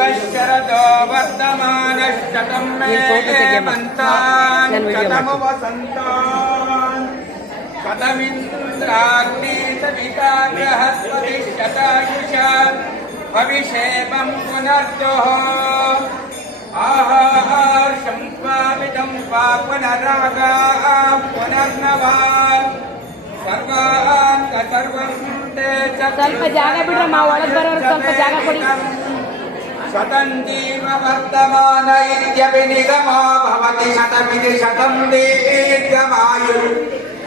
शरदो वर्तमानश्शतं मे ನೀನ್ photo ತೆಗೆಯಮ್ಮ. हेमन्तान् ನಾನು video शतमु ಮಾಡ್ತೀನಿ. वसन्तान् शतमिन्द्राग्नीतविकाग्रहस्पति शतायुष अभिषेकं पुनर्दुः आहार्षं स्वामिदं वा पुनरागा पुनर्नवा सर्वान्त सर्वं ते च ಸ್ವಲ್ಪ ಜಾಗ ಬಿಡ್ರಮ್ಮ ಒಳಗ್ ಬರೋರು ಸ್ವಲ್ಪ ಜಾಗ ಕೊಡಿ शतञ्जीव वर्तमान इत्यपि निगमो भवति शतमिति शतं दीर्घमायुः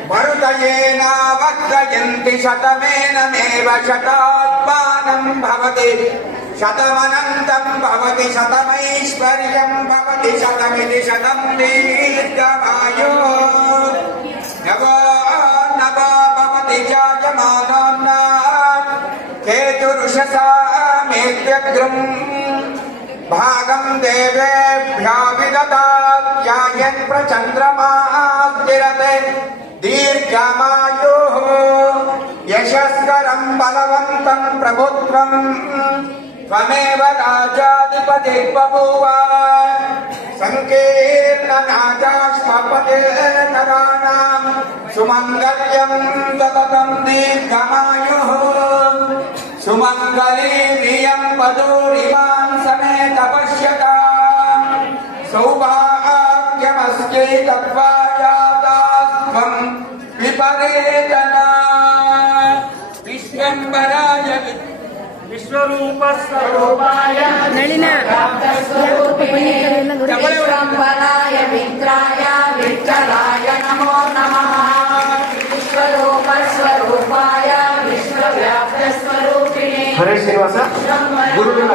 मरुतयेनावग्रयन्ति शतमेनमेव शतात्मानं भवति शतमनन्तं भवति शतमैश्वर्यं भवति शतमिति शतं दीर्घमायुः नवो नवो भवति जायमानोन्नात् केतुरुषसामेत्यग्रम् भागं देवेभ्यो विददात्यायन् प्रचन्द्रमाद्गिरते दीर्घमायुः यशस्करं बलवन्तं प्रभुत्वम् त्वमेव राजाधिपति बभूव सङ्कीर्णनाजाष्मपतेतराणाम् सुमङ्गल्यं सततं दीर्घमायुः सुमङ्गली प्रियं वधूरिमां तपस्यता सौभाग्यमस्यैकत्वायादास्त्वं विपरेतना विश्वम्बराय विश्वरूपस्वरूपाय विश्वम्बराय मित्राय विठ्ठलाय नमो नम। विश्वरूपस्वरूपाय विश्वव्याप्तस्वरूपिणे। हरे श्रीवास गुरुदेव।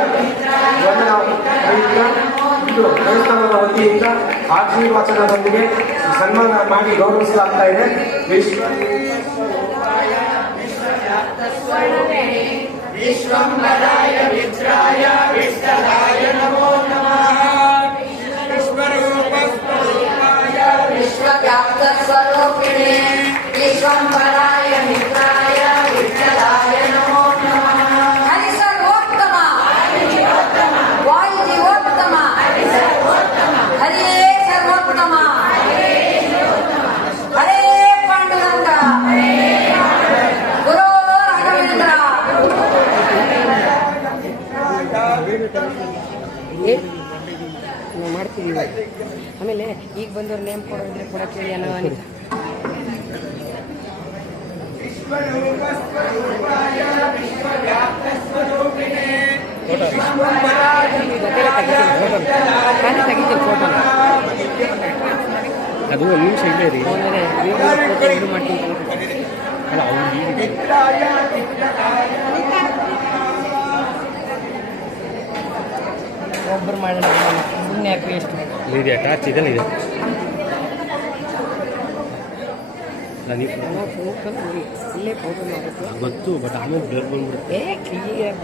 ಇದು ದೇವಸ್ಥಾನದ ವತಿಯಿಂದ ಆಶೀರ್ವಚನದೊಂದಿಗೆ ಸನ್ಮಾನ ಮಾಡಿ ಗೌರವಿಸಲಾಗ್ತಾ ಇದೆ ವಿಶ್ವಂಬರಾಯ ಸ್ವರೂಪಿಣಿ ವಿಶ್ವಂಬರ ಮಾಡ್ತೀವಿ. ಆಮೇಲೆ ಈಗ ಬಂದವ್ರು ನೇಮ್ ಕೊಡೋದ್ರೆ ಕೂಡ ಕೇಳಿ ಅನ್ನೋ ಅನಿತ ತೆಗಿತೀನಿ ಫೋಟೋ ಅದು ಒಂದು ನಿಮಿಷ ಇಲ್ಲೇ ರೀ ಇದು ಮಾಡ್ತೀನಿ ಅಲ್ಲ ಅವ್ರು ಒಬ್ಬರು ಮಾಡೋಣ ಸುಮ್ಮನೆ ಯಾಕೆ ಎಷ್ಟು ಇದೆ ಟಾರ್ಚ್ ಇದೆ ಇದೆ. ನಾನು ಈ- ಇಲ್ಲೇ ಫೋಟೋ ಮಾಡೋದು ಗೊತ್ತು ಬಟ್ ಆಮೇಲೆ ಬ್ಲರ್ ಬಂದ್ಬಿಡುತ್ತೆ. ಏ ಕ್ಲಿಯರ್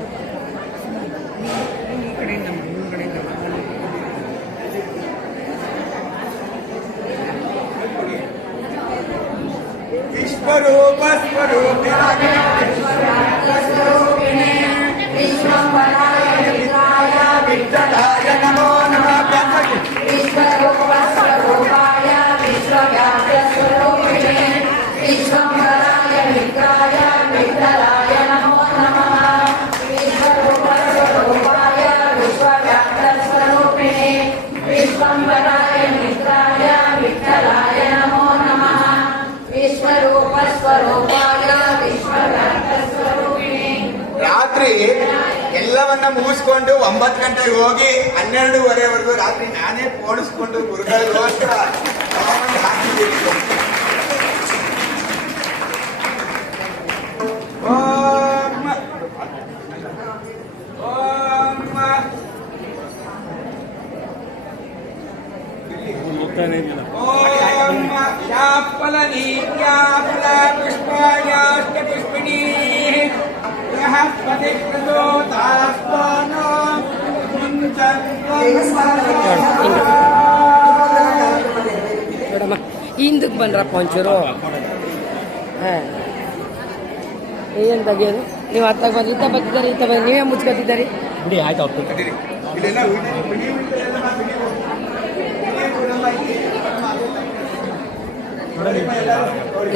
ರಾತ್ರಿ ಎಲ್ಲವನ್ನ ಮುಗಿಸ್ಕೊಂಡು ಒಂಬತ್ತು ಗಂಟೆಗೆ ಹೋಗಿ ಹನ್ನೆರಡೂವರೆವರೆಗೂ ರಾತ್ರಿ ನಾನೇ ಪೋಣಿಸ್ಕೊಂಡು ಗುರುಗಳಿಗೋಸ್ಕರ ಓಂ ಓಂ. ಹಿಂದಕ್ಕೆ ಬಂದ್ರಪ್ಪ ಒಂಚೂರು ಹಾಂ ಏನು ತೆಗಿಯೋದು ನೀವು ಹತ್ತಾಗ ಬಂದು ಇತ್ತ ಬರ್ತಿದ್ದಾರೆ ಇತ್ತ ನೀವೇ ಮುಚ್ಕೊತಿದ್ದಾರೆ ಬಿಡಿ ಆಯ್ತು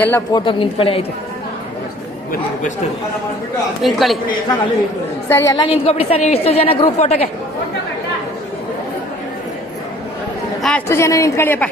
ಎಲ್ಲ ಫೋಟೋ ನಿಂತ್ಕೊಳ್ಳಿ, ಆಯ್ತು. ನಿಂತ್ಕೊಳ್ಳಿ. ಸರಿ, ಎಲ್ಲ ನಿಂತ್ಕೊಬಿಡಿ ಸರ್ ಇಷ್ಟು ಜನ ಗ್ರೂಪ್ ಫೋಟೋಗೆ ಅಷ್ಟು ಜನ ನಿಂತ್ಕೊಳ್ಳಿಯಪ್ಪ.